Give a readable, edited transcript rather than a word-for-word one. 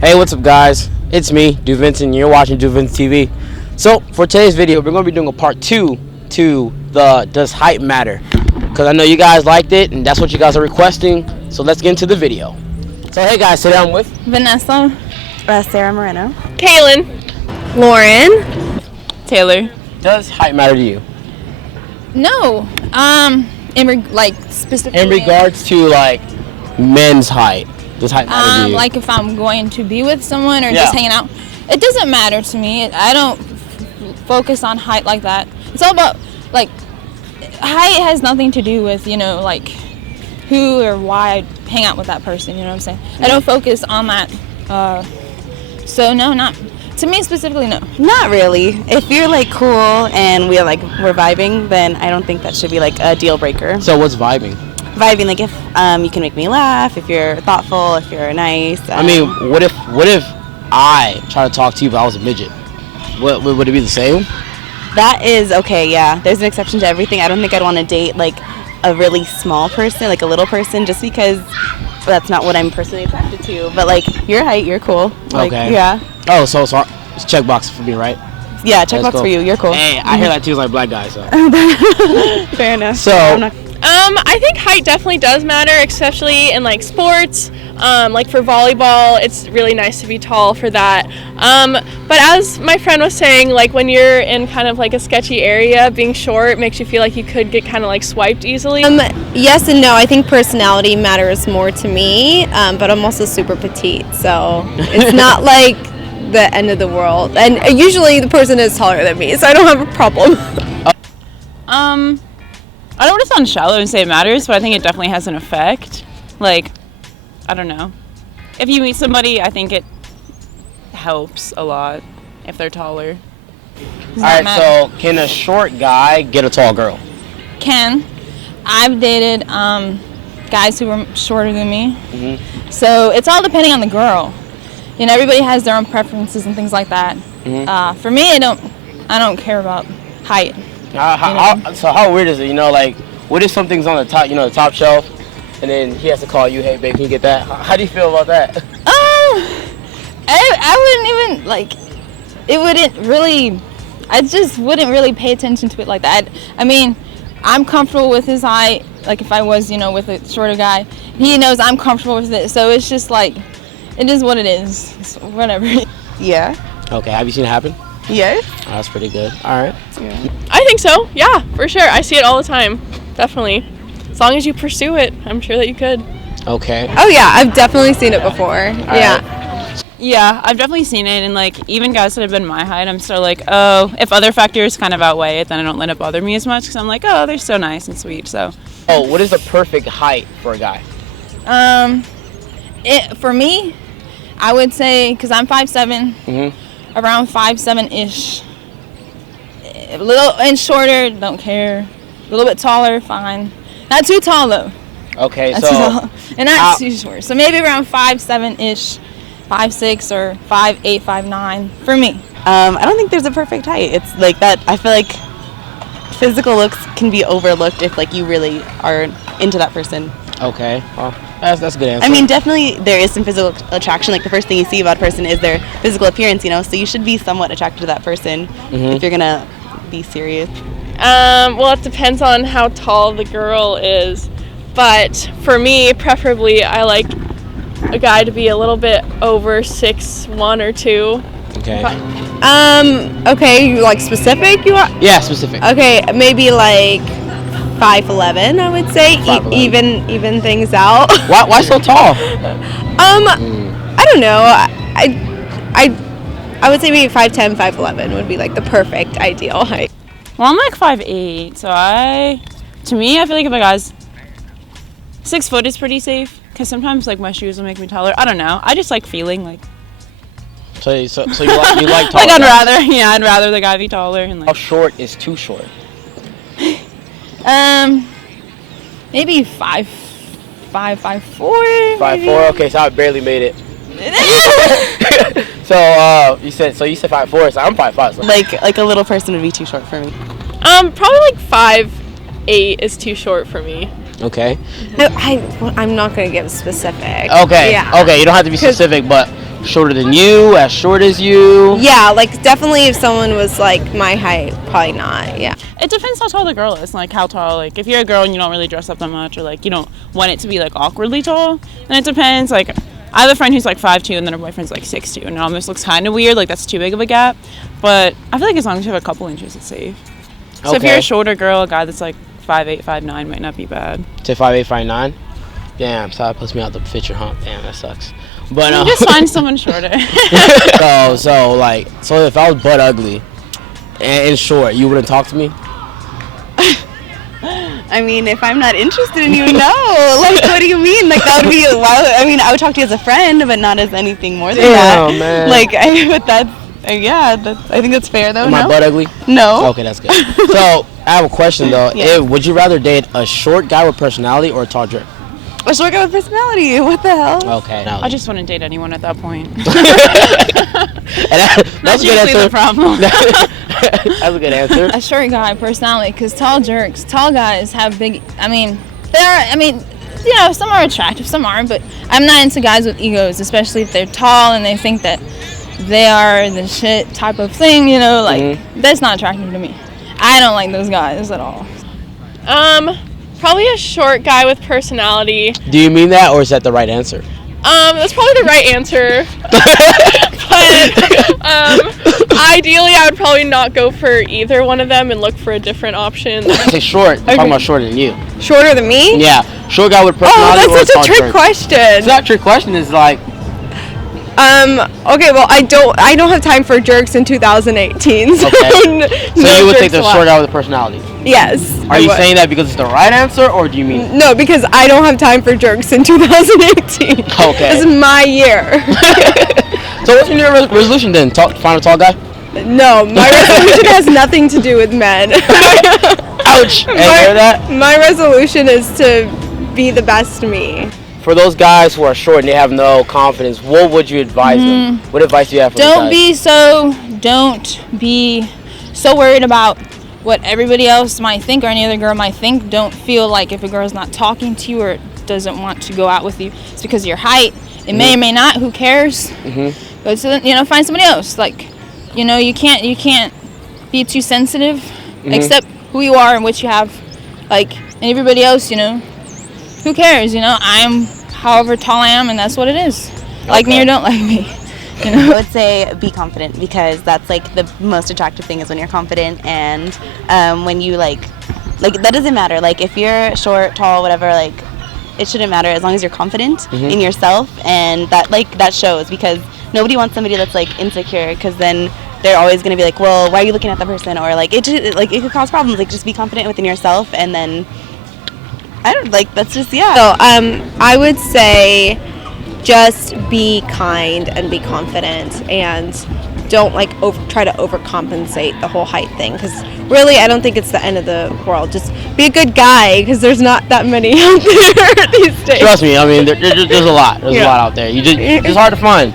Hey, what's up, guys? It's me, Duvinson. You're watching Duvinson TV. So, for today's video, we're going to be doing a part 2 to the Does Height Matter? Because I know you guys liked it, and that's what you guys are requesting. So, let's get into the video. So, hey, guys, today I'm with Vanessa, Sarah Moreno, Kaylin, Lauren, Taylor. Does height matter to you? No, specifically In regards to, like, men's height, does height matter to you? like if I'm going to be with someone or Yeah. just hanging out, it doesn't matter to me. I don't focus on height like that. It's all about like height has nothing to do with like who or why I hang out with that person. You know what I'm saying? I don't focus on that. So no, not to me specifically. No. Not really. If you're like cool and we're vibing, then I don't think that should be like a deal breaker. So, what's vibing? Vibing, like if you can make me laugh, if you're thoughtful, if you're nice. I mean, what if I try to talk to you but I was a midget? Would it be the same? that is okay. Yeah, there's an exception to everything. I don't think I'd want to date like a really small person, like a little person, just because that's not what I'm personally attracted to. But like your height, you're cool. Like, Okay. Yeah. Oh, so it's check box for me, right? Yeah. Check Let's box go. for you. You're cool. Hey, I hear that too, like black guys. So. Fair enough. So- I'm not- I think height definitely does matter, especially in like sports. Like for volleyball, it's really nice to be tall for that. But as my friend was saying, like when you're in kind of like a sketchy area, being short makes you feel like you could get kind of like swiped easily. Yes and no. I think personality matters more to me, but I'm also super petite, so it's not like the end of the world. And usually the person is taller than me, so I don't have a problem. I don't want to sound shallow and say it matters, but I think it definitely has an effect. Like, I don't know. If you meet somebody, I think it helps a lot if they're taller. All right, so can a short guy get a tall girl? I've dated guys who were shorter than me. Mm-hmm. So it's all depending on the girl. Everybody has their own preferences and things like that. Mm-hmm. For me, I don't care about height. So how weird is it? Like, what if something's on the top, the top shelf, and then he has to call you, hey, babe, can you get that? How do you feel about that? I wouldn't even it wouldn't really. I just wouldn't really pay attention to it like that. I mean, I'm comfortable with his height. Like if I was, with a shorter guy, he knows I'm comfortable with it. So it's just like, it is what it is. It's whatever. Yeah. Okay, have you seen it happen? Yes. Oh, that's pretty good. All right. I think so. Yeah, for sure. I see it all the time. Definitely. As long as you pursue it, I'm sure that you could. Okay. Oh yeah, I've definitely seen it before. right. Yeah, I've definitely seen it, and like even guys that have been my height, I'm still like, oh, if other factors kind of outweigh it, then I don't let it bother me as much because I'm like, oh, they're so nice and sweet. So. Oh, what is the perfect height for a guy? For me, I would say, because I'm 5'7", Mm-hmm. around 5'7"-ish. A little and shorter, don't care. A little bit taller, fine. Not too tall though. Okay, Not so too tall. And not too short. So maybe around 5'7"-ish, 5'6", or 5'8", 5'9", for me. I don't think there's a perfect height. It's like that. I feel like physical looks can be overlooked if like you really are into that person. okay, well, that's a good answer. I mean, definitely there is some physical attraction. Like the first thing you see about a person is their physical appearance, So you should be somewhat attracted to that person if you're gonna be serious. Well, it depends on how tall the girl is. But for me, preferably, I like a guy to be a little bit over 6'1" or 2". okay. Okay, you like specific? You want? Yeah, specific. Okay, maybe like 5'11", I would say. 5'11". Even things out. Why so tall? I don't know. I would say maybe 5'10", 5'11" would be like the perfect ideal height. Well, I'm like 5'8", so to me, I feel like if a guy's 6 foot is pretty safe, because sometimes like my shoes will make me taller. I don't know. I just like feeling like. So you like tall? Like I'd rather the guy be taller and How like. short is too short? Maybe 5'4". 5'4". Okay, so I barely made it. So you said 5'4", so I'm 5'5". So. Like a little person would be too short for me. Probably like 5'8" is too short for me. Okay. I'm not gonna give specific. Okay. Yeah. Okay, you don't have to be specific, but shorter than you, as short as you? Yeah, like definitely if someone was like my height, probably not. Yeah. It depends how tall the girl is, like how tall. Like if you're a girl and you don't really dress up that much, or like you don't want it to be like awkwardly tall, then it depends. Like I have a friend who's like 5'2", and then her boyfriend's like 6'2", and it almost looks kind of weird. Like that's too big of a gap. But I feel like as long as you have a couple inches, it's safe. So if you're a shorter girl, a guy that's like 5'8", 5'9" might not be bad. To 5'8", 5'9"? Damn, so that puts me out the picture, huh? Damn, that sucks. But Just find someone shorter. so if I was butt ugly and short, you wouldn't talk to me? I mean, if I'm not interested in you, no. Like, what do you mean? Like, that would be wild. I mean, I would talk to you as a friend, but not as anything more than that. Damn, man. Like, but that's, I think that's fair, though. Am I butt ugly? No. Okay, that's good. So I have a question though. Yeah. Would you rather date a short guy with personality or a tall jerk? A short guy with personality. What the hell? Okay. I just wouldn't date anyone at that point. That's a good usually answer. the problem. That's a good answer. A short guy personality, because tall guys have big. I mean, some are attractive, some aren't. But I'm not into guys with egos, especially if they're tall and they think that they are the shit type of thing. That's not attractive to me. I don't like those guys at all. Probably a short guy with personality. Do you mean that, or is that the right answer? That's probably the right answer. But ideally, I would probably not go for either one of them and look for a different option. Say short. I'm talking about shorter than you. Shorter than me? Yeah, short guy with Oh, personality. that's such a trick jerk. question. It's not a trick question. It's like, Okay, well, I don't have time for jerks in 2018. So, Okay. so no you would think jerks the allowed. short guy with a personality. Yes. Are I you would. saying that because it's the right answer, or do you mean? No, because I don't have time for jerks in 2018. Okay. This is my year. So what's your New Year's resolution then? Find a tall guy? No, my resolution has nothing to do with men. Ouch! Hey, you hear that? My resolution is to be the best me. For those guys who are short and they have no confidence, what would you advise them? What advice do you have for Don't those be so worried about what everybody else might think or any other girl might think. Don't feel like if a girl's not talking to you or doesn't want to go out with you, it's because of your height. It may or may not. Who cares? But so then, find somebody else. Like, you can't be too sensitive. Accept who you are and what you have. Like, and everybody else, who cares? I'm however tall I am, and that's what it is. Like me or don't like me. I would say be confident, because that's like the most attractive thing is when you're confident, and when you like that doesn't matter. Like if you're short, tall, whatever, like it shouldn't matter as long as you're confident in yourself, and that shows, because nobody wants somebody that's like insecure, because then they're always going to be like, well, why are you looking at that person, or like it could cause problems. Like just be confident within yourself, and then that's just So, I would say just be kind and be confident, and don't try to overcompensate the whole height thing, because really I don't think it's the end of the world. Just be a good guy, because there's not that many out there these days. Trust me, I mean, there's a lot. There's a lot out there. It's hard to find.